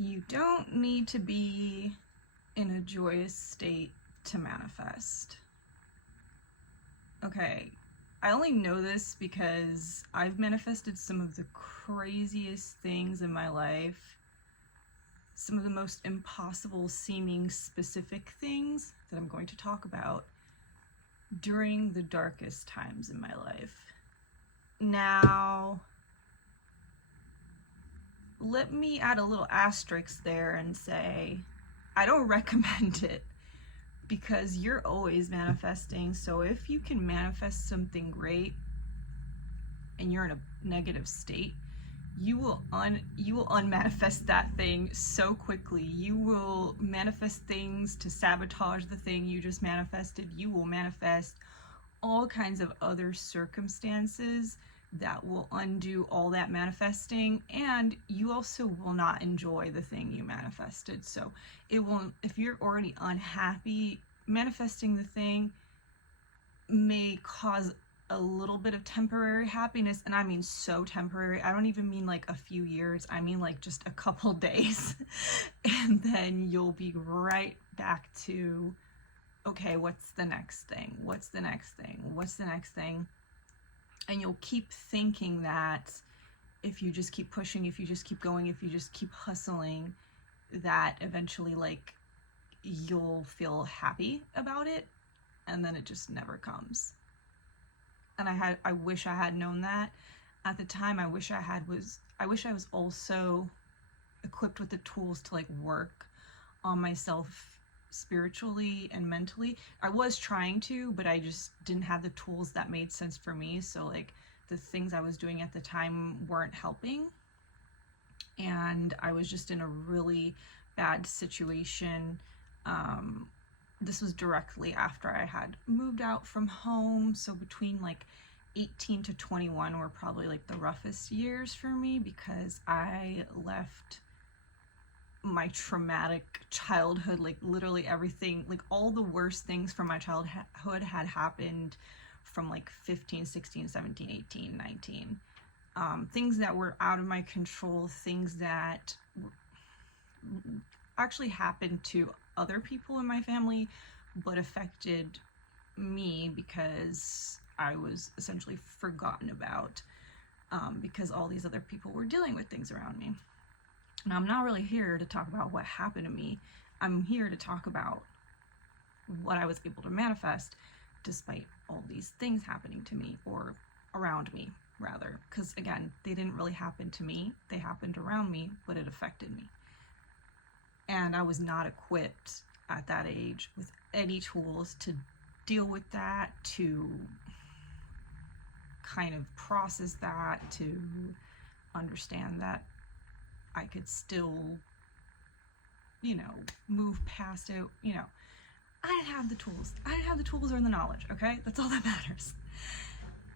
You don't need to be in a joyous state to manifest. Okay, I only know this because I've manifested some of the craziest things in my life, some of the most impossible seeming specific things that I'm going to talk about during the darkest times in my life. Now, let me add a little asterisk there and say, I don't recommend it because you're always manifesting. So if you can manifest something great and you're in a negative state, you will unmanifest that thing so quickly. You will manifest things to sabotage the thing you just manifested. You will manifest all kinds of other circumstances that will undo all that manifesting, and you also will not enjoy the thing you manifested. So it won't, if you're already unhappy, manifesting the thing may cause a little bit of temporary happiness, and I mean so temporary. I don't even mean like a few years, I mean like just a couple days. And then you'll be right back to, okay, what's the next thing? What's the next thing? What's the next thing? And you'll keep thinking that if you just keep pushing, if you just keep going, if you just keep hustling, that eventually like you'll feel happy about it, and then it just never comes. And I wish I had known that at the time. I wish I was also equipped with the tools to like work on myself spiritually and mentally. I was trying to, but I just didn't have the tools that made sense for me. So like the things I was doing at the time weren't helping, and I was just in a really bad situation. This was directly after I had moved out from home, so between like 18 to 21 were probably like the roughest years for me, because I left my traumatic childhood, like literally everything, like all the worst things from my childhood had happened from like 15, 16, 17, 18, 19. Things that were out of my control, things that actually happened to other people in my family, but affected me because I was essentially forgotten about, because all these other people were dealing with things around me. Now, I'm not really here to talk about what happened to me. I'm here to talk about what I was able to manifest despite all these things happening to me, or around me, rather. Because again, they didn't really happen to me. They happened around me, but it affected me. And I was not equipped at that age with any tools to deal with that, to kind of process that, to understand that I could still, move past it. I didn't have the tools. I didn't have the tools or the knowledge, okay? That's all that matters.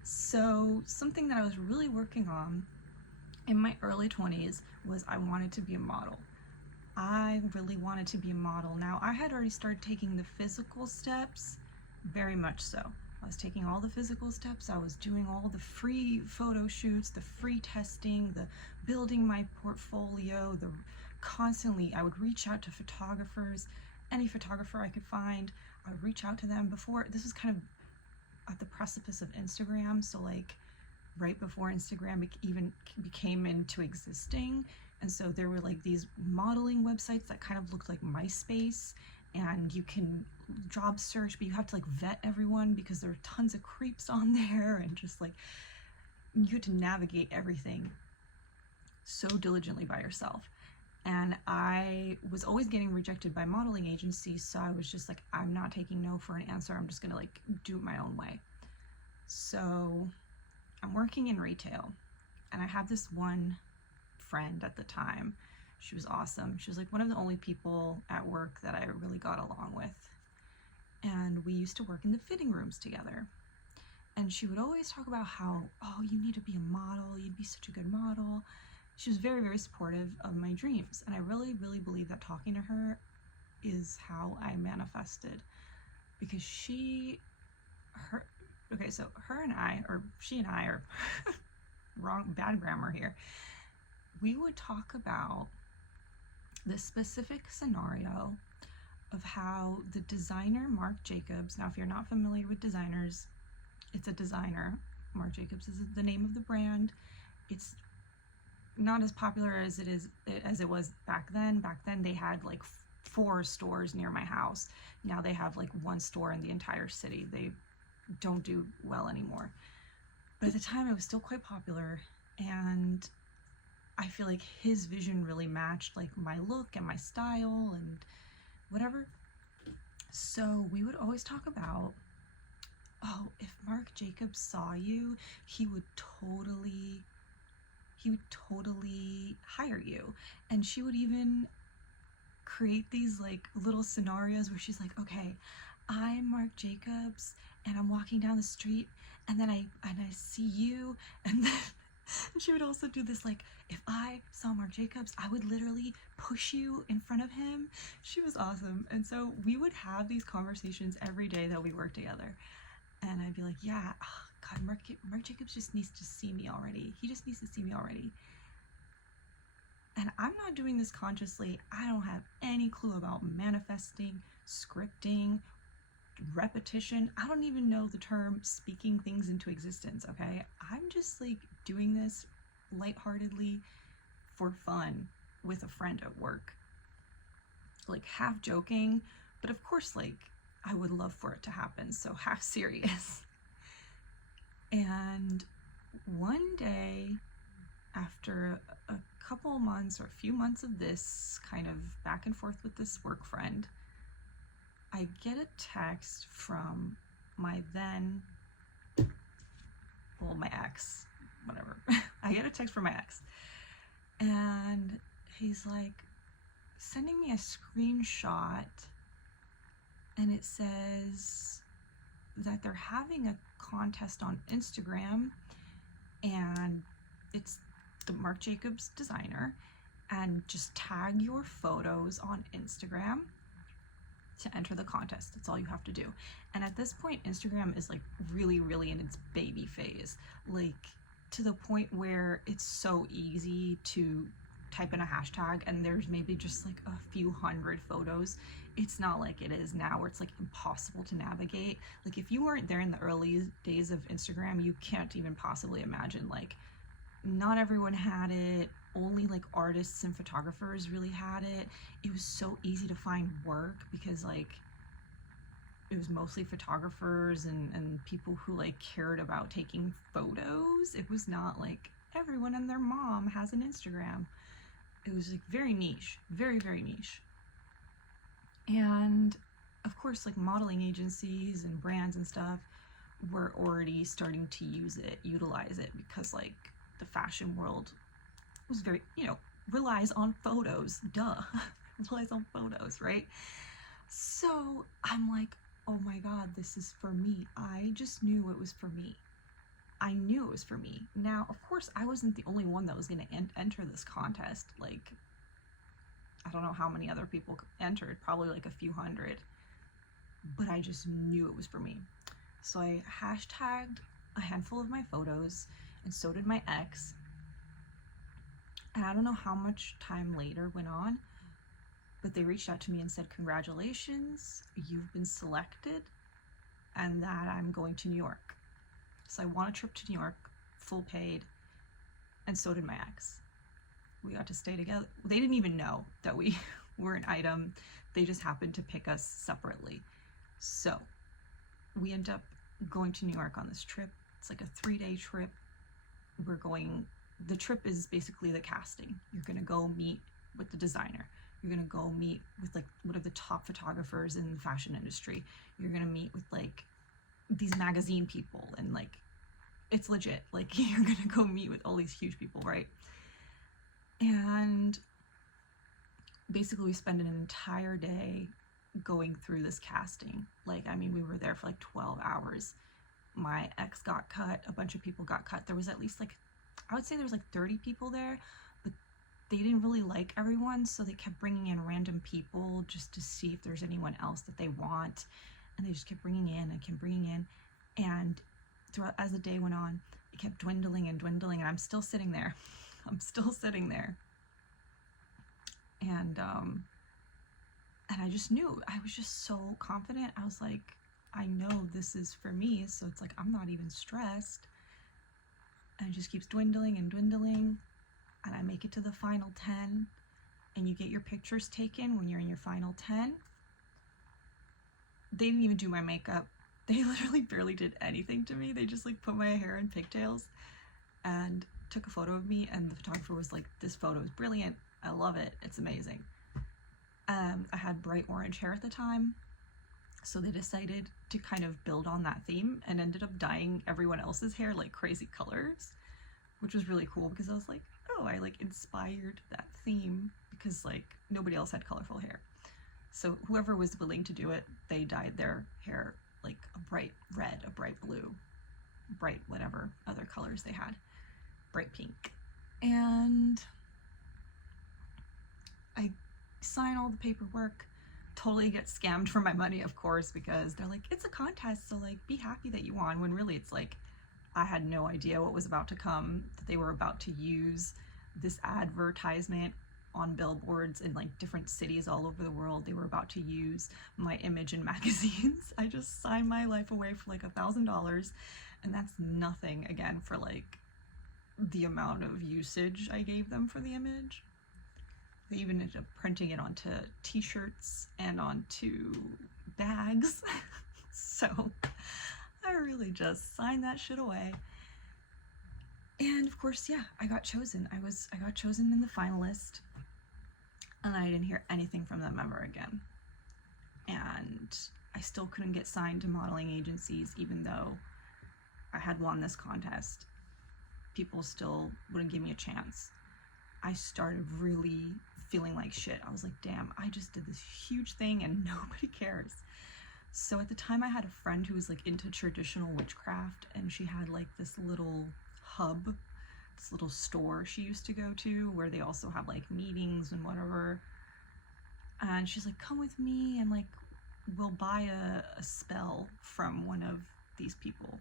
So something that I was really working on in my early 20s was I wanted to be a model. I really wanted to be a model. Now, I had already started taking the physical steps, very much so. I was taking all the physical steps. I was doing all the free photo shoots, the free testing, the building my portfolio, I would reach out to photographers, any photographer I could find. I would reach out to them. Before, this was kind of at the precipice of Instagram, so like right before Instagram even became into existing. And so there were like these modeling websites that kind of looked like MySpace, and you can job search, but you have to like vet everyone because there are tons of creeps on there, and just like you had to navigate everything so diligently by yourself. And I was always getting rejected by modeling agencies, so I was just like, I'm not taking no for an answer. I'm just gonna like do it my own way. So I'm working in retail, and I had this one friend at the time. She was awesome. She was like one of the only people at work that I really got along with. And we used to work in the fitting rooms together. And she would always talk about how, oh, you need to be a model. You'd be such a good model. She was very, very supportive of my dreams. And I really, really believe that talking to her is how I manifested. Because she and I are wrong, bad grammar here. We would talk about this specific scenario of how the designer Marc Jacobs, now if you're not familiar with designers, it's a designer. Marc Jacobs is the name of the brand. It's not as popular as it was back then. Back then they had like 4 stores near my house. Now they have like 1 store in the entire city. They don't do well anymore. But at the time it was still quite popular, and I feel like his vision really matched like my look and my style and whatever. So we would always talk about, oh, if Marc Jacobs saw you, he would totally hire you. And she would even create these like little scenarios where she's like, okay, I'm Marc Jacobs and I'm walking down the street, and then I see you, and then she would also do this like, if I saw Marc Jacobs, I would literally push you in front of him. She was awesome. And so we would have these conversations every day that we worked together. And I'd be like, yeah, oh, God, Marc Jacobs just needs to see me already. He just needs to see me already. And I'm not doing this consciously. I don't have any clue about manifesting, scripting, repetition. I don't even know the term speaking things into existence, okay? I'm just like doing this lightheartedly for fun with a friend at work. Like half joking, but of course like I would love for it to happen, so half serious. And one day, after a couple months or a few months of this kind of back and forth with this work friend, I get a text from my ex, whatever. I get a text from my ex, and he's like sending me a screenshot, and it says that they're having a contest on Instagram, and it's the Marc Jacobs designer, and just tag your photos on Instagram to enter the contest. That's all you have to do. And at this point, Instagram is like really, really in its baby phase, like to the point where it's so easy to type in a hashtag and there's maybe just like a few hundred photos. It's not like it is now where it's like impossible to navigate. Like if you weren't there in the early days of Instagram, you can't even possibly imagine. Like not everyone had it. Only like artists and photographers really had it. It was so easy to find work because like it was mostly photographers and people who like cared about taking photos. It was not like everyone and their mom has an Instagram. It was like very niche, very, very niche. And of course, like modeling agencies and brands and stuff were already starting to utilize it because like the fashion world was very, relies on photos, relies on photos, right? So I'm like, oh my God, this is for me. I just knew it was for me. I knew it was for me. Now, of course, I wasn't the only one that was going to enter this contest. Like, I don't know how many other people entered, probably like a few hundred, but I just knew it was for me. So I hashtagged a handful of my photos, and so did my ex. And I don't know how much time later went on, but they reached out to me and said, congratulations, you've been selected, and that I'm going to New York. So I won a trip to New York, full paid, and so did my ex. We got to stay together. They didn't even know that we were an item. They just happened to pick us separately. So we end up going to New York on this trip. It's like a 3-day trip. The trip is basically the casting. You're gonna go meet with the designer. You're gonna go meet with like one of the top photographers in the fashion industry. You're gonna meet with like these magazine people, and like it's legit. Like you're gonna go meet with all these huge people, right? And basically we spend an entire day going through this casting. Like, I mean, we were there for like 12 hours. My ex got cut, a bunch of people got cut. There was at least like, I would say there was like 30 people there, but they didn't really like everyone, so they kept bringing in random people just to see if there's anyone else that they want. And they just kept bringing in. And throughout, as the day went on, it kept dwindling, and I'm still sitting there. And I just knew, I was just so confident. I was like, I know this is for me, so it's like I'm not even stressed. And it just keeps dwindling and dwindling, and I make it to the final 10, and you get your pictures taken when you're in your final 10. They didn't even do my makeup. They literally barely did anything to me. They just like put my hair in pigtails and took a photo of me, and the photographer was like, this photo is brilliant, I love it, it's amazing. I had bright orange hair at the time, so they decided to kind of build on that theme and ended up dyeing everyone else's hair like crazy colors, which was really cool because I was like, oh, I like inspired that theme because like nobody else had colorful hair. So whoever was willing to do it, they dyed their hair like a bright red, a bright blue, bright whatever other colors they had, bright pink. And I sign all the paperwork, totally get scammed for my money, of course, because they're like, it's a contest, so like be happy that you won, when really it's like I had no idea what was about to come, that they were about to use this advertisement on billboards in like different cities all over the world. They were about to use my image in magazines. I just signed my life away for like $1,000, and that's nothing again for like the amount of usage I gave them for the image. They even ended up printing it onto t-shirts and onto bags. So I really just signed that shit away. And of course, yeah, I got chosen. I got chosen in the finalist, and I didn't hear anything from them ever again. And I still couldn't get signed to modeling agencies, even though I had won this contest. People still wouldn't give me a chance. I started really feeling like shit. I was like, damn, I just did this huge thing and nobody cares. So at the time I had a friend who was like into traditional witchcraft, and she had like this little hub, this little store she used to go to where they also have like meetings and whatever. And she's like, come with me and like we'll buy a spell from one of these people.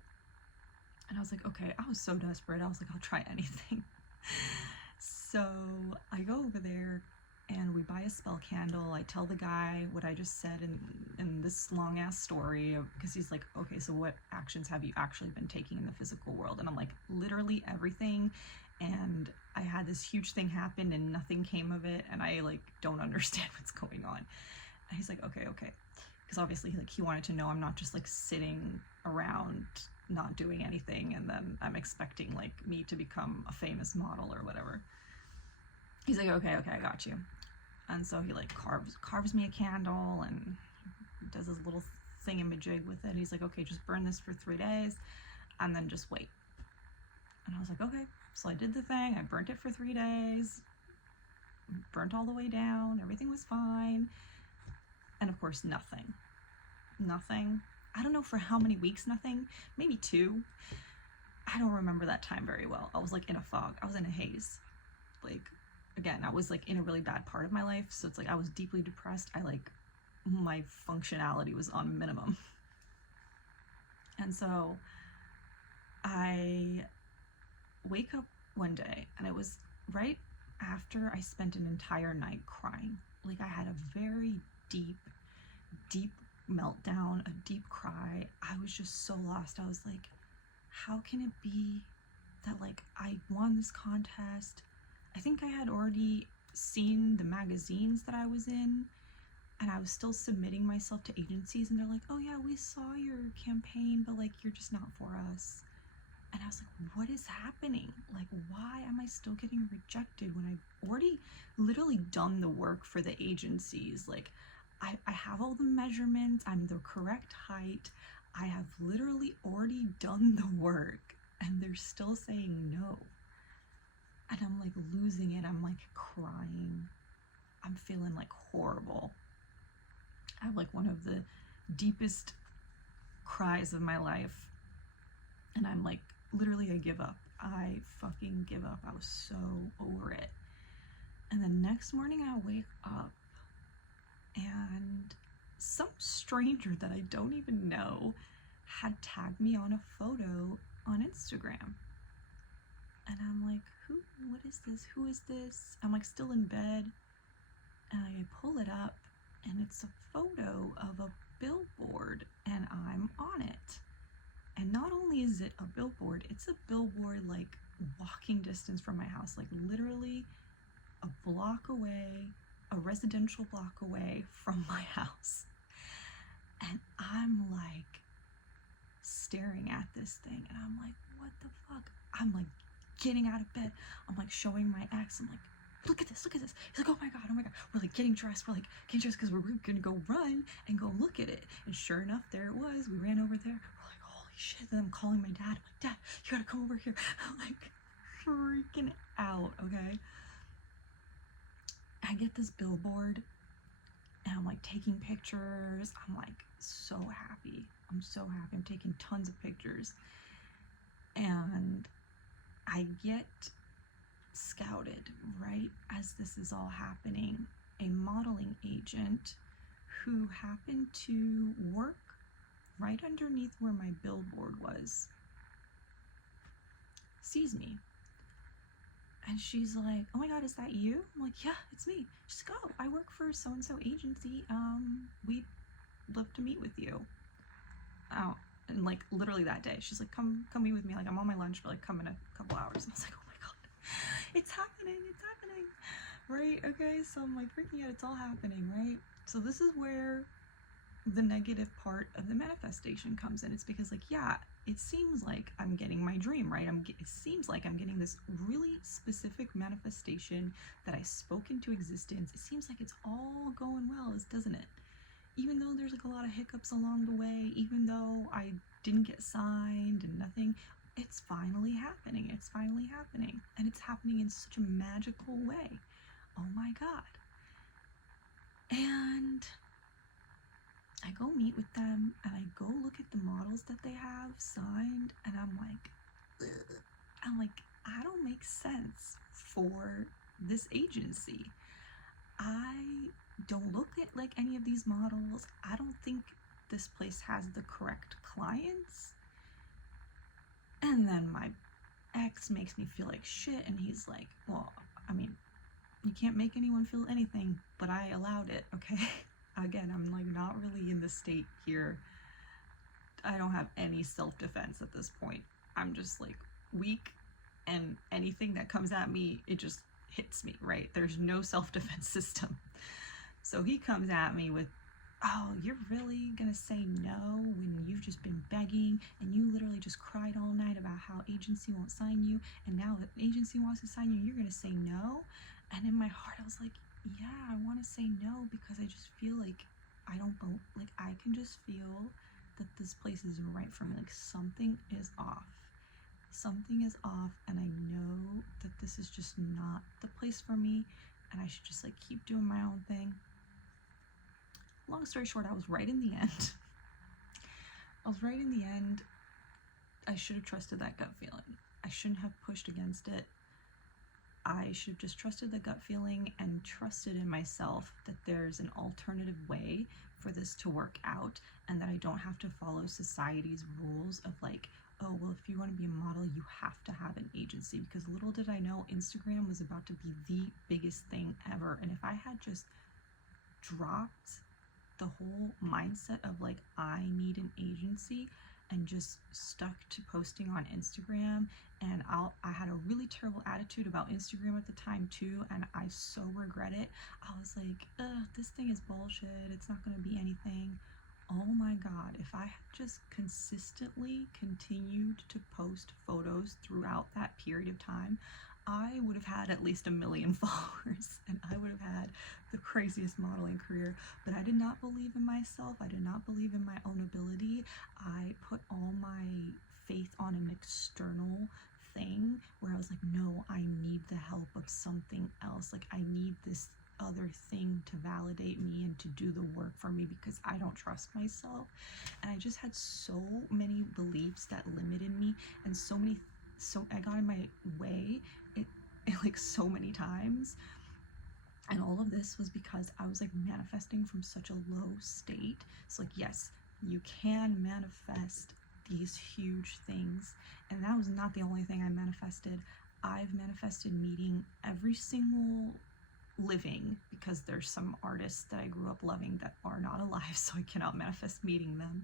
And I was like, okay. I was so desperate. I was like, I'll try anything. So I go over there and we buy a spell candle. I tell the guy what I just said in this long ass story, because he's like, okay, so what actions have you actually been taking in the physical world? And I'm like, literally everything. And I had this huge thing happen and nothing came of it, and I like don't understand what's going on. And he's like, okay. Because obviously like he wanted to know I'm not just like sitting around not doing anything and then I'm expecting like me to become a famous model or whatever. He's like, okay, I got you. And so he like carves me a candle and does his little thingamajig with it. He's like, okay, just burn this for 3 days and then just wait. And I was like, okay. So I did the thing. I burnt it for 3 days, burnt all the way down. Everything was fine. And of course, nothing. I don't know for how many weeks, nothing. Maybe 2. I don't remember that time very well. I was like in a fog. I was in a haze. Like, again, I was like in a really bad part of my life. So it's like I was deeply depressed. My functionality was on minimum. And so I wake up one day, and it was right after I spent an entire night crying. Like I had a very deep meltdown, a deep cry. I was just so lost. I was like, how can it be that like I won this contest? I think I had already seen the magazines that I was in, and I was still submitting myself to agencies, and they're like, oh yeah, we saw your campaign, but like you're just not for us. And I was like, what is happening? Like, why am I still getting rejected when I've already literally done the work for the agencies? Like, I have all the measurements, I'm the correct height, I have literally already done the work, and they're still saying no. And I'm like losing it. I'm like crying. I'm feeling like horrible. I have like one of the deepest cries of my life. And I'm like, literally, I give up. I fucking give up. I was so over it. And the next morning I wake up and some stranger that I don't even know had tagged me on a photo on Instagram. And I'm like, what is this? Who is this? I'm like still in bed. and I pull it up, and it's a photo of a billboard, and I'm on it. And not only is it a billboard, it's a billboard like walking distance from my house, like literally a block away, a residential block away from my house. And I'm like staring at this thing, and I'm like, what the fuck? I'm like getting out of bed. I'm like showing my ex. I'm like, look at this, look at this. He's like, oh my god, oh my god. We're like getting dressed. We're like getting dressed because we're gonna go run and go look at it. And sure enough, there it was. We ran over there. We're like, holy shit. And I'm calling my dad. I'm like, Dad, you gotta come over here. I'm like freaking out, okay? I get this billboard, and I'm like taking pictures. I'm like so happy. I'm so happy. I'm taking tons of pictures. And I get scouted right as this is all happening. A modeling agent who happened to work right underneath where my billboard was sees me. And she's like, oh my god, is that you? I'm like, yeah, it's me. She's like, oh, I work for so-and-so agency. We'd love to meet with you. Oh, and like literally that day, she's like, come meet with me. Like, I'm on my lunch, but like come in a couple hours. And I was like, oh my god, it's happening, right? Okay, so I'm like freaking out, it's all happening, right? So this is where the negative part of the manifestation comes in. It's because like, yeah, it seems like I'm getting my dream, right? It seems like I'm getting this really specific manifestation that I spoke into existence. It seems like it's all going well, doesn't it? Even though there's like a lot of hiccups along the way, even though I didn't get signed and nothing, it's finally happening. It's finally happening. And it's happening in such a magical way. Oh my god. And I go meet with them, and I go look at the models that they have signed, and I'm like, I don't make sense for this agency. I don't look at like any of these models. I don't think this place has the correct clients. And then my ex makes me feel like shit, and he's like, well, I mean, you can't make anyone feel anything, but I allowed it, okay? Again, I'm like not really in the state here. I don't have any self-defense at this point. I'm just like weak, and anything that comes at me, it just hits me, right? There's no self-defense system. So he comes at me with, oh, you're really gonna say no when you've just been begging, and you literally just cried all night about how agency won't sign you, and now that agency wants to sign you, you're gonna say no? And in my heart, I was like, yeah, I want to say no, because I just feel like I can just feel that this place isn't right for me. Like something is off. Something is off, and I know that this is just not the place for me, and I should just like keep doing my own thing. Long story short, I was right in the end. I should have trusted that gut feeling. I shouldn't have pushed against it. I should have just trusted the gut feeling and trusted in myself that there's an alternative way for this to work out, and that I don't have to follow society's rules of like, oh, well, if you want to be a model, you have to have an agency. Because little did I know, Instagram was about to be the biggest thing ever. And if I had just dropped the whole mindset of like, I need an agency, and just stuck to posting on Instagram, and I had a really terrible attitude about Instagram at the time too, and I so regret it. I was like, ugh, this thing is bullshit, it's not gonna be anything. Oh my god, if I had just consistently continued to post photos throughout that period of time, I would have had at least 1 million followers, and I would have had the craziest modeling career. But I did not believe in myself. I did not believe in my own ability. I put all my faith on an external thing where I was like, no, I need the help of something else. Like, I need this other thing to validate me and to do the work for me, because I don't trust myself. And I just had so many beliefs that limited me, and so I got in my way like so many times. And all of this was because I was like manifesting from such a low state. So like, yes, you can manifest these huge things, and that was not the only thing I manifested. I've manifested meeting every single living because there's some artists that I grew up loving that are not alive, so I cannot manifest meeting them.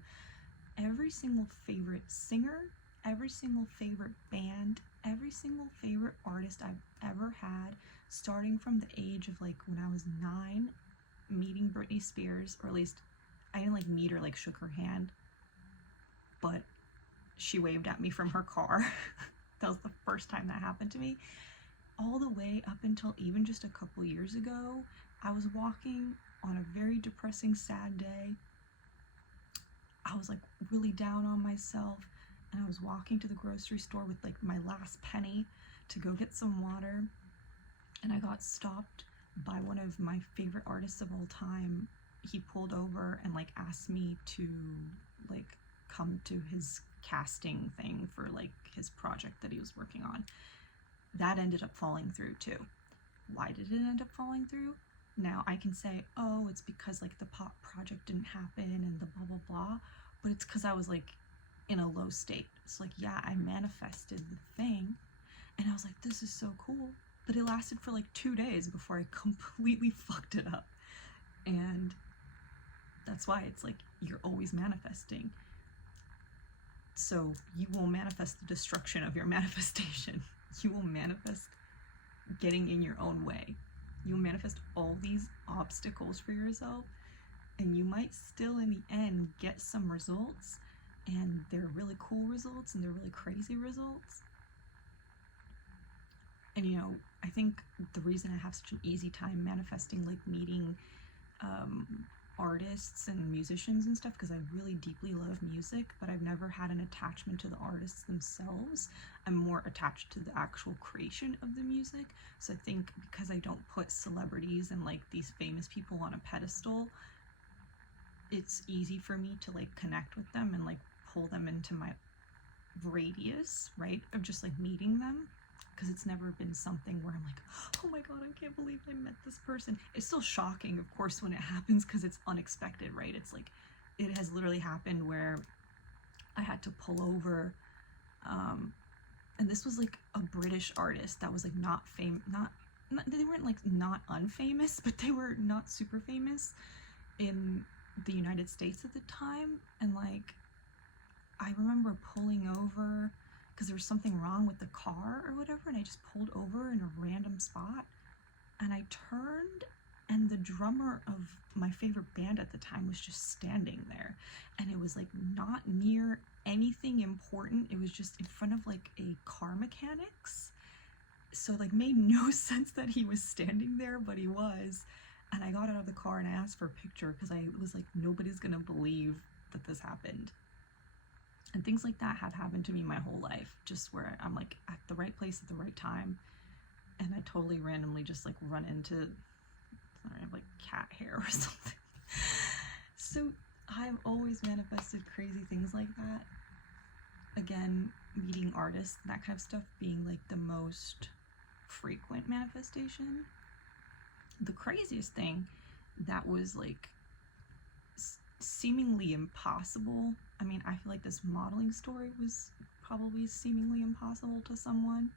Every single favorite singer, every single favorite band, every single favorite artist I've ever had, starting from the age of like when I was 9, meeting Britney Spears, or at least I didn't like meet her, like shook her hand, but she waved at me from her car. That was the first time that happened to me. All the way up until even just a couple years ago, I was walking on a very depressing, sad day. I was like really down on myself, and I was walking to the grocery store with like my last penny to go get some water, and I got stopped by one of my favorite artists of all time. He pulled over and like asked me to like come to his casting thing for like his project that he was working on. That ended up falling through too. Why did it end up falling through? Now I can say, oh, it's because like the pop project didn't happen and the blah blah blah, but it's because I was like in a low state. It's like, yeah, I manifested the thing, and I was like, this is so cool, but it lasted for like 2 days before I completely fucked it up. And that's why it's like you're always manifesting. So you will manifest the destruction of your manifestation. You will manifest getting in your own way. You will manifest all these obstacles for yourself, and you might still in the end get some results, and they're really cool results and they're really crazy results. And you know, I think the reason I have such an easy time manifesting like meeting artists and musicians and stuff, because I really deeply love music, but I've never had an attachment to the artists themselves. I'm more attached to the actual creation of the music. So I think because I don't put celebrities and like these famous people on a pedestal, it's easy for me to like connect with them and like pull them into my radius, right, of just like meeting them. Because it's never been something where I'm like, oh my god, I can't believe I met this person. It's still shocking, of course, when it happens, because it's unexpected, right? It's like, it has literally happened where I had to pull over, and this was like a British artist that was like not they weren't like not unfamous, but they were not super famous in the United States at the time. And like, I remember pulling over because there was something wrong with the car or whatever, and I just pulled over in a random spot, and I turned, and the drummer of my favorite band at the time was just standing there, and it was like not near anything important. It was just in front of like a car mechanics, so it like made no sense that he was standing there, but he was. And I got out of the car and I asked for a picture because I was like, nobody's gonna believe that this happened. And things like that have happened to me my whole life, just where I'm like at the right place at the right time, and I totally randomly just like run into, I have like cat hair or something. So I've always manifested crazy things like that. Again, meeting artists, that kind of stuff being like the most frequent manifestation. The craziest thing that was like seemingly impossible. I mean, I feel like this modeling story was probably seemingly impossible to someone.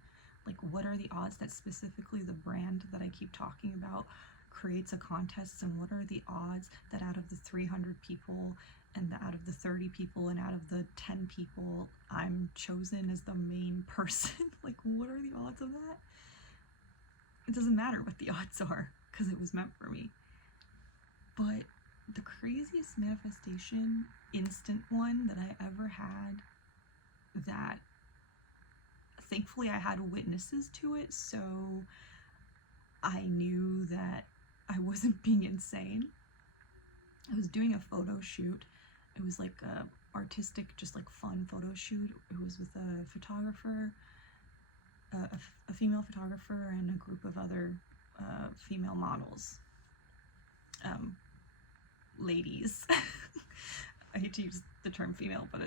Like, what are the odds that specifically the brand that I keep talking about creates a contest, and what are the odds that out of the 300 people and out of the 30 people and out of the 10 people, I'm chosen as the main person? Like, what are the odds of that? It doesn't matter what the odds are, because it was meant for me. But the craziest manifestation, instant one that I ever had, that thankfully I had witnesses to it, so I knew that I wasn't being insane. I was doing a photo shoot. It was like a artistic, just like fun photo shoot. It was with a photographer, a female photographer, and a group of other female models. Ladies. I hate to use the term female, but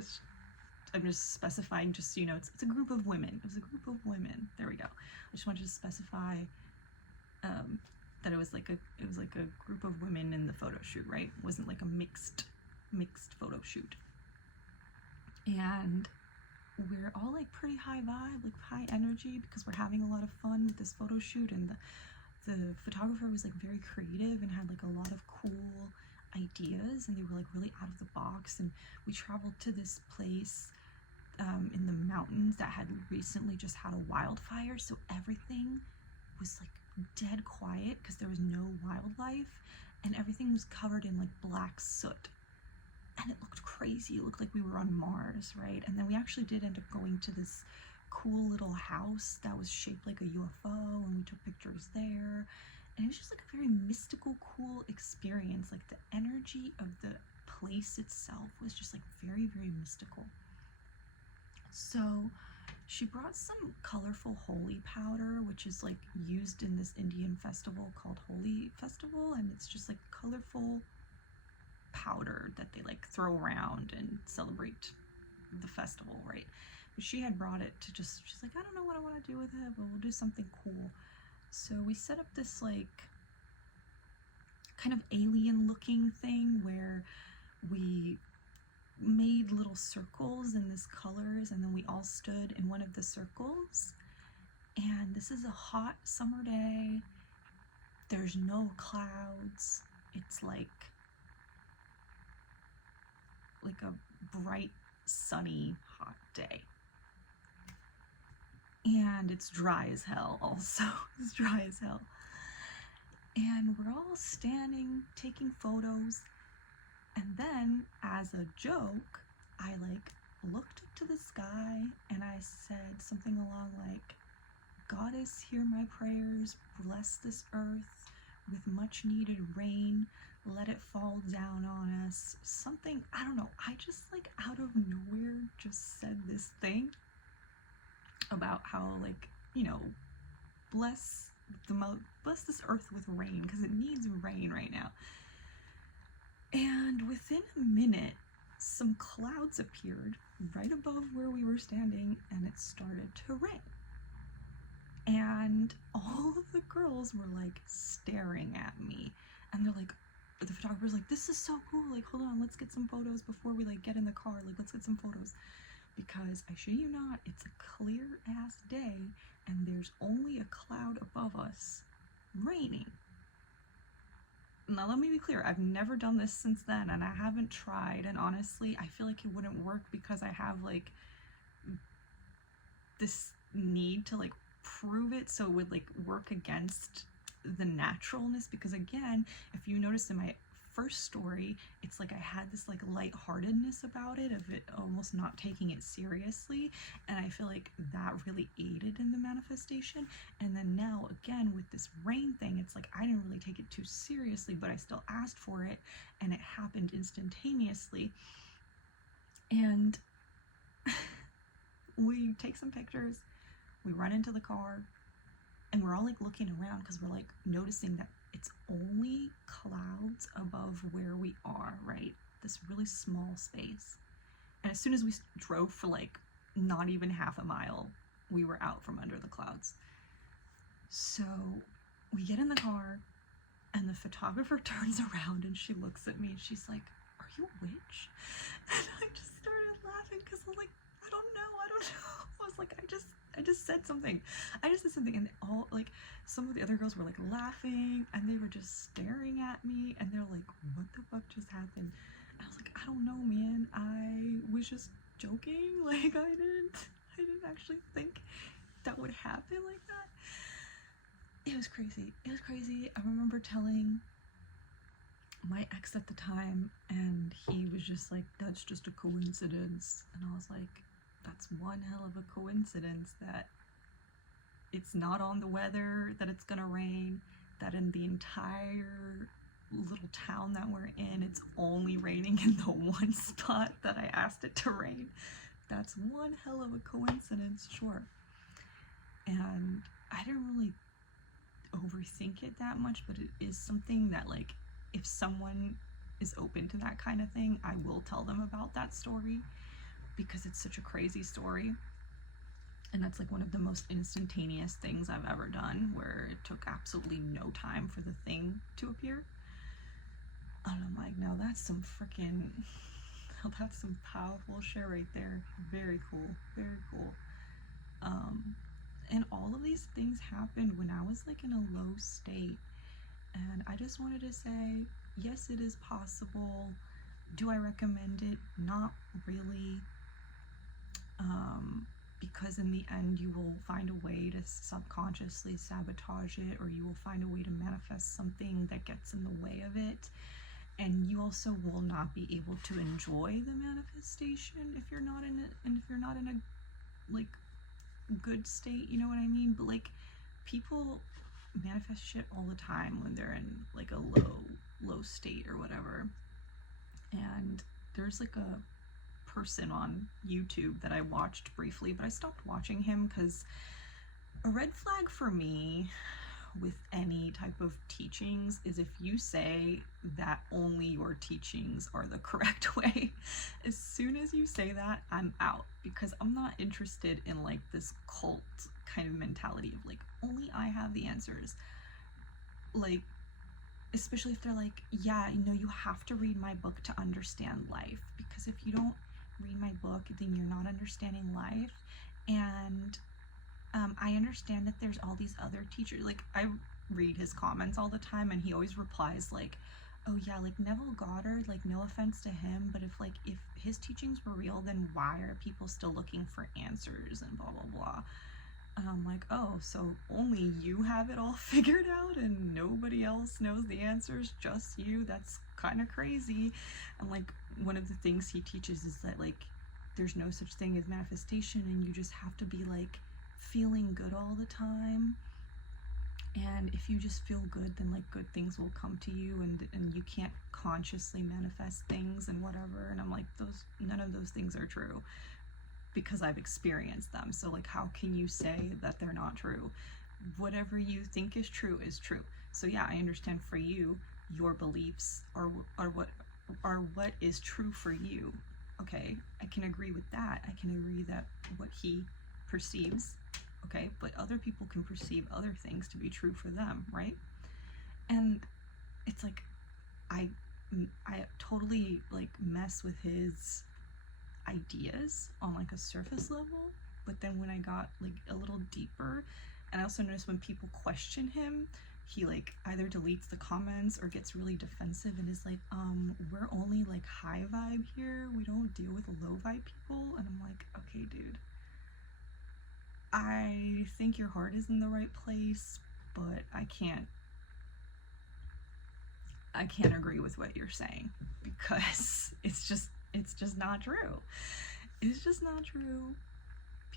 I'm just specifying, just so you know, it's a group of women. It was a group of women. There we go. I just wanted to specify that it was like a group of women in the photo shoot, right? It wasn't like a mixed photo shoot. And we're all like pretty high vibe, like high energy, because we're having a lot of fun with this photo shoot, and the photographer was like very creative and had like a lot of cool ideas, and they were like really out of the box. And we traveled to this place in the mountains that had recently just had a wildfire, so everything was like dead quiet because there was no wildlife, and everything was covered in like black soot, and it looked crazy. It looked like we were on Mars, right? And then we actually did end up going to this cool little house that was shaped like a UFO, and we took pictures there, and it was just like a very mystical, cool experience. Like the energy of the place itself was just like very, very mystical. So she brought some colorful holy powder, which is like used in this Indian festival called Holi Festival, and it's just like colorful powder that they like throw around and celebrate the festival, right? But she had brought it to just, she's like, I don't know what I want to do with it, but we'll do something cool. So we set up this like kind of alien looking thing where we made little circles in this colors, and then we all stood in one of the circles. And this is a hot summer day. There's no clouds. It's like a bright, sunny, hot day. And it's dry as hell also. It's dry as hell. And we're all standing, taking photos. And then, as a joke, I like looked up to the sky and I said something along like, Goddess, hear my prayers, bless this earth with much needed rain, let it fall down on us. Something, I don't know, I just like out of nowhere just said this thing about how, like, you know, bless this earth with rain, because it needs rain right now. And within a minute, some clouds appeared right above where we were standing, and it started to rain. And all of the girls were like staring at me, and they're like, the photographer's like, this is so cool, like, hold on, let's get some photos before we like get in the car, like, let's get some photos. Because I shit you not, it's a clear ass day and there's only a cloud above us raining. Now let me be clear, I've never done this since then, and I haven't tried, and honestly I feel like it wouldn't work because I have like this need to like prove it, so it would like work against the naturalness. Because again, if you notice in my first story, it's like I had this like lightheartedness about it, of it almost not taking it seriously, and I feel like that really aided in the manifestation. And then now again with this rain thing, it's like I didn't really take it too seriously, but I still asked for it, and it happened instantaneously. And we take some pictures, we run into the car, and we're all like looking around because we're like noticing that it's only clouds above where we are, right? This really small space. And as soon as we drove for like not even half a mile, we were out from under the clouds. So we get in the car, and the photographer turns around and she looks at me and she's like, are you a witch? And I just started laughing because I was like, I don't know. I was like, I just said something. And all like some of the other girls were like laughing, and they were just staring at me, and they're like, what the fuck just happened? And I was like, I don't know, man. I was just joking. Like I didn't actually think that would happen like that. It was crazy. I remember telling my ex at the time, and he was just like, that's just a coincidence. And I was like, that's one hell of a coincidence that it's not on the weather that it's gonna rain, that in the entire little town that we're in, it's only raining in the one spot that I asked it to rain. That's one hell of a coincidence, sure. And I didn't really overthink it that much, but it is something that, like, if someone is open to that kind of thing, I will tell them about that story, because it's such a crazy story. And that's like one of the most instantaneous things I've ever done, where it took absolutely no time for the thing to appear. And I'm like, no, that's some freaking, that's some powerful shit right there. Very cool, very cool. And all of these things happened when I was like in a low state. And I just wanted to say, yes, it is possible. Do I recommend it? Not really. Because in the end, you will find a way to subconsciously sabotage it, or you will find a way to manifest something that gets in the way of it. And you also will not be able to enjoy the manifestation if you're not in it, and if you're not in a like good state, you know what I mean? But like, people manifest shit all the time when they're in like a low state or whatever. And there's like a person on YouTube that I watched briefly, but I stopped watching him because a red flag for me with any type of teachings is if you say that only your teachings are the correct way. As soon as you say that, I'm out, because I'm not interested in like this cult kind of mentality of like, only I have the answers. Like, especially if they're like, yeah, you know, you have to read my book to understand life, because if you don't read my book, then you're not understanding life. And I understand that there's all these other teachers. Like, I read his comments all the time, and he always replies like, oh yeah, like Neville Goddard, like no offense to him, but if his teachings were real, then why are people still looking for answers and blah blah blah. And I'm like, oh, so only you have it all figured out and nobody else knows the answers, just you? That's kind of crazy. And like, one of the things he teaches is that like, there's no such thing as manifestation, and you just have to be like feeling good all the time. And if you just feel good, then like good things will come to you, and you can't consciously manifest things and whatever. And I'm like, none of those things are true, because I've experienced them. So like, how can you say that they're not true? Whatever you think is true is true. So yeah, I understand for you, your beliefs are what is true for you. Okay, I can agree with that. I can agree that what he perceives, okay, but other people can perceive other things to be true for them, right? And it's like, I totally like mess with his ideas on like a surface level, but then when I got like a little deeper, and I also noticed when people question him, he like either deletes the comments or gets really defensive and is like, we're only like high vibe here, we don't deal with low vibe people. And I'm like, okay dude, I think your heart is in the right place, but I can't agree with what you're saying, because it's just not true. It's just not true.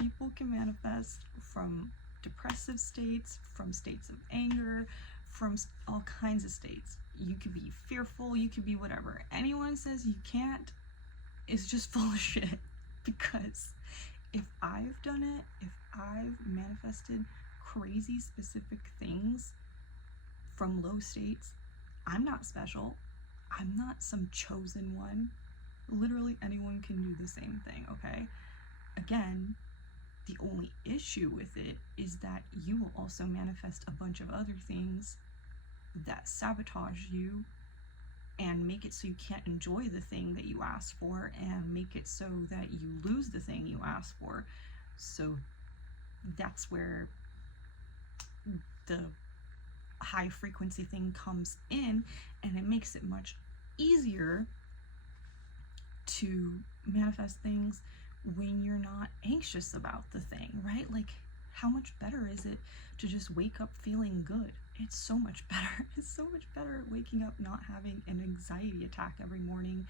People can manifest from depressive states, from states of anger, from all kinds of states. You could be fearful, you could be whatever. Anyone says you can't is just full of shit, because if I've done it, if I've manifested crazy specific things from low states, I'm not special. I'm not some chosen one. Literally anyone can do the same thing, okay? Again, the only issue with it is that you will also manifest a bunch of other things that sabotage you and make it so you can't enjoy the thing that you asked for, and make it so that you lose the thing you asked for. So that's where the high frequency thing comes in, and it makes it much easier to manifest things when you're not anxious about the thing, right? Like, how much better is it to just wake up feeling good? It's so much better. It's so much better waking up not having an anxiety attack every morning,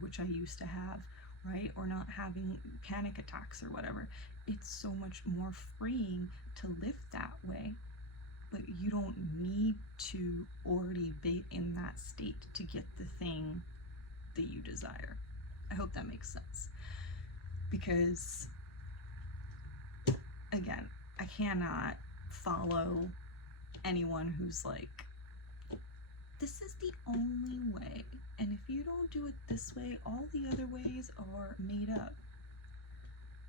which I used to have, right? Or not having panic attacks or whatever. It's so much more freeing to live that way. But you don't need to already be in that state to get the thing that you desire. I hope that makes sense. Because, again, I cannot follow anyone who's like, this is the only way, and if you don't do it this way, all the other ways are made up.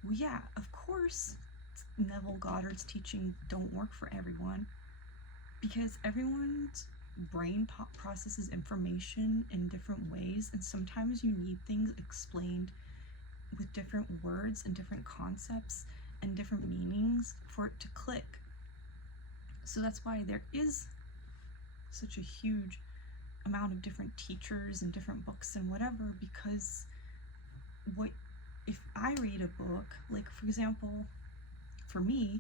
Well, yeah, of course Neville Goddard's teaching don't work for everyone, because everyone's brain processes information in different ways, and sometimes you need things explained with different words and different concepts, and different meanings for it to click. So that's why there is such a huge amount of different teachers and different books and whatever, because what if I read a book, like for example, for me,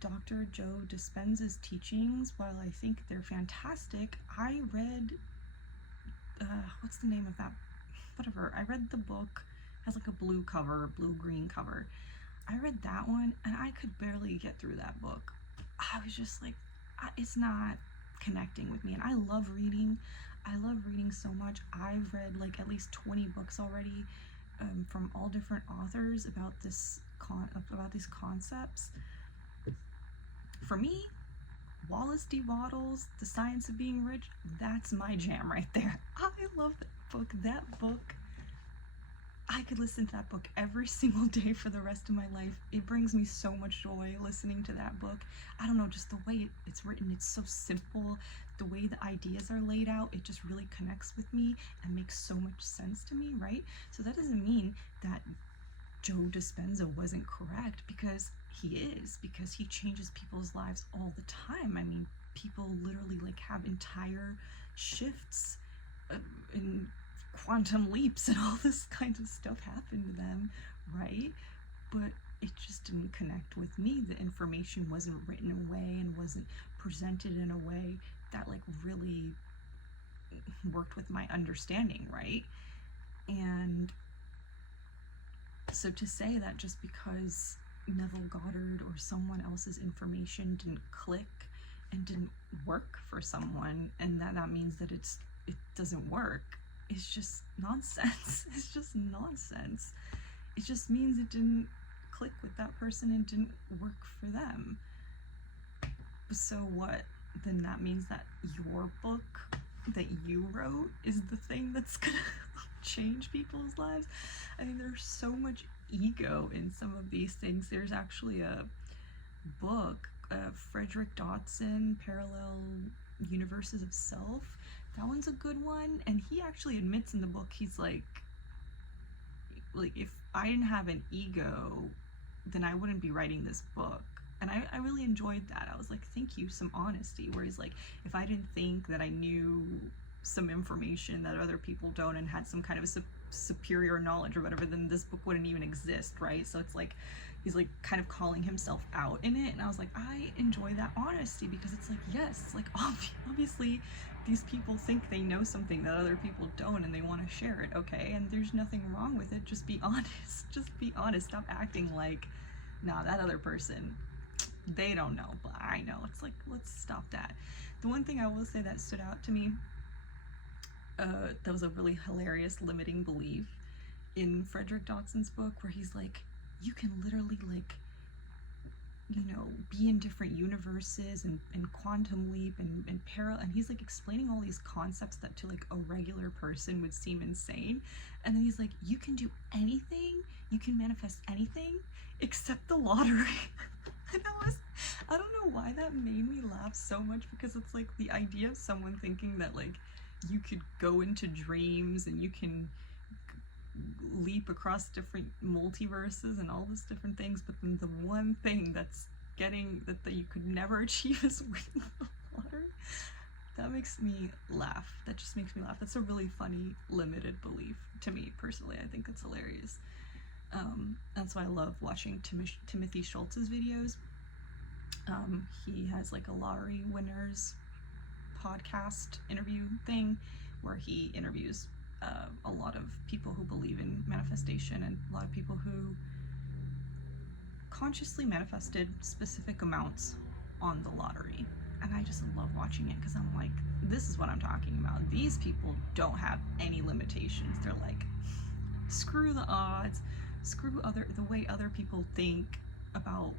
Dr. Joe Dispenza's teachings, while I think they're fantastic, I read, what's the name of that? Whatever. I read the book, has like a blue cover, blue-green cover. I read that one and I could barely get through that book. I was just like, it's not connecting with me. And I love reading. I love reading so much. I've read like at least 20 books already from all different authors about these concepts. For me, Wallace D. Wattles, The Science of Being Rich, that's my jam right there. I love that book. That book, I could listen to that book every single day for the rest of my life. It brings me so much joy listening to that book. I don't know, just the way it's written, it's so simple. The way the ideas are laid out, it just really connects with me and makes so much sense to me, right? So that doesn't mean that Joe Dispenza wasn't correct, because he is, because he changes people's lives all the time. I mean, people literally like have entire shifts in quantum leaps and all this kind of stuff happen to them, right? But it just didn't connect with me. The information wasn't written away and wasn't presented in a way that like really worked with my understanding, right? And so to say that just because Neville Goddard or someone else's information didn't click and didn't work for someone, and that means that it doesn't work, is just nonsense. It's just nonsense. It just means it didn't click with that person and didn't work for them. So what? Then that means that your book that you wrote is the thing that's gonna change people's lives? I mean, there's so much ego in some of these things. There's actually a book, Frederick Dodson, Parallel Universes of Self. That one's a good one, and he actually admits in the book, he's like if I didn't have an ego, then I wouldn't be writing this book. And I really enjoyed that. I was like, thank you, some honesty, where he's like, if I didn't think that I knew some information that other people don't and had some kind of superior knowledge or whatever, then this book wouldn't even exist, right? So it's like, he's like kind of calling himself out in it. And I was like, I enjoy that honesty, because it's like, yes, like obviously these people think they know something that other people don't and they want to share it, okay? And there's nothing wrong with it. Just be honest. Just be honest. Stop acting like, nah, that other person, they don't know, but I know. It's like, let's stop that. The one thing I will say that stood out to me, that was a really hilarious limiting belief in Frederick Dodson's book, where he's like, you can literally like, you know, be in different universes and quantum leap and parallel, and he's like explaining all these concepts that to like a regular person would seem insane. And then he's like, you can do anything, you can manifest anything except the lottery. And I don't know why that made me laugh so much, because it's like the idea of someone thinking that like you could go into dreams and you can leap across different multiverses and all these different things, but then the one thing that's that you could never achieve is winning the lottery. That makes me laugh. That just makes me laugh. That's a really funny limited belief to me personally. I think it's hilarious. That's why I love watching Timothy Schultz's videos. He has like a lottery winners podcast interview thing where he interviews a lot of people who believe in manifestation and a lot of people who consciously manifested specific amounts on the lottery. And I just love watching it, because I'm like, this is what I'm talking about. These people don't have any limitations. They're like, screw the odds, screw the way other people think about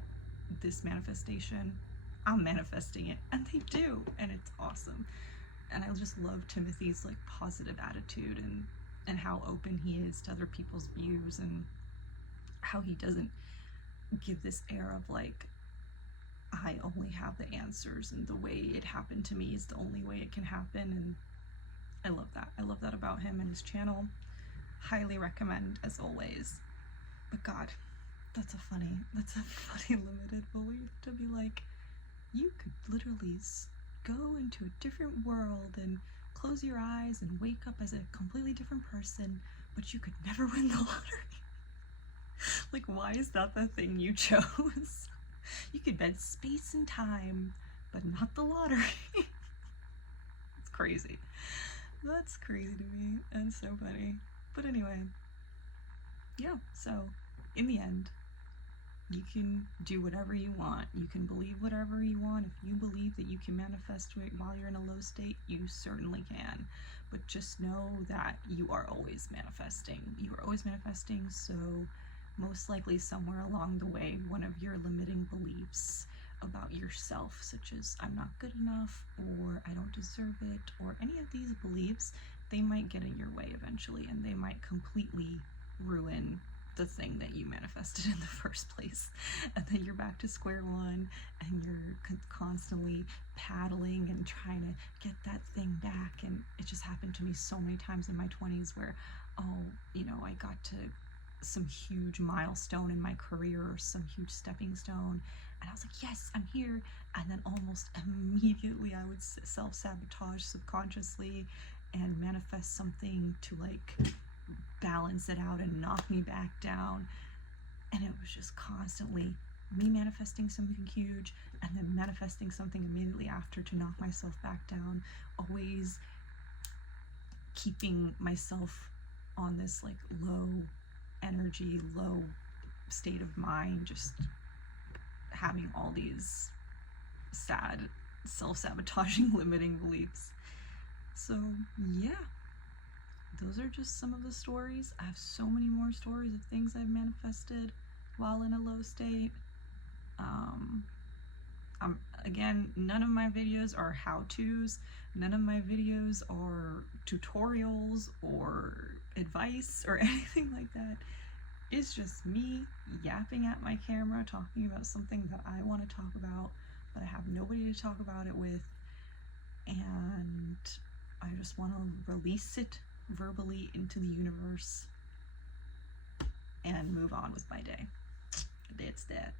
this manifestation. I'm manifesting it, and they do, and it's awesome. And I just love Timothy's like positive attitude and how open he is to other people's views, and how he doesn't give this air of like, I only have the answers and the way it happened to me is the only way it can happen. And I love that. I love that about him and his channel. Highly recommend, as always. But God, that's a funny limited belief, to be like, you could literally go into a different world and close your eyes and wake up as a completely different person, but you could never win the lottery. Like, why is that the thing you chose? You could bet space and time, but not the lottery. It's crazy. That's crazy to me, and so funny. But anyway, yeah, so in the end, you can do whatever you want. You can believe whatever you want. If you believe that you can manifest it while you're in a low state, you certainly can. But just know that you are always manifesting. You are always manifesting, so most likely somewhere along the way, one of your limiting beliefs about yourself, such as I'm not good enough, or I don't deserve it, or any of these beliefs, they might get in your way eventually, and they might completely ruin the thing that you manifested in the first place. And then you're back to square one, and you're constantly paddling and trying to get that thing back. And it just happened to me so many times in my 20s where, I got to some huge milestone in my career or some huge stepping stone, and I was like, yes, I'm here. And then almost immediately I would self-sabotage subconsciously and manifest something to like balance it out and knock me back down. And it was just constantly me manifesting something huge and then manifesting something immediately after to knock myself back down, always keeping myself on this like low energy, low state of mind, just having all these sad, self-sabotaging, limiting beliefs. So yeah, those are just some of the stories. I have so many more stories of things I've manifested while in a low state. Again, none of my videos are how-tos. None of my videos are tutorials or advice or anything like that. It's just me yapping at my camera, talking about something that I want to talk about, but I have nobody to talk about it with, and I just want to release it verbally into the universe and move on with my day. That's that.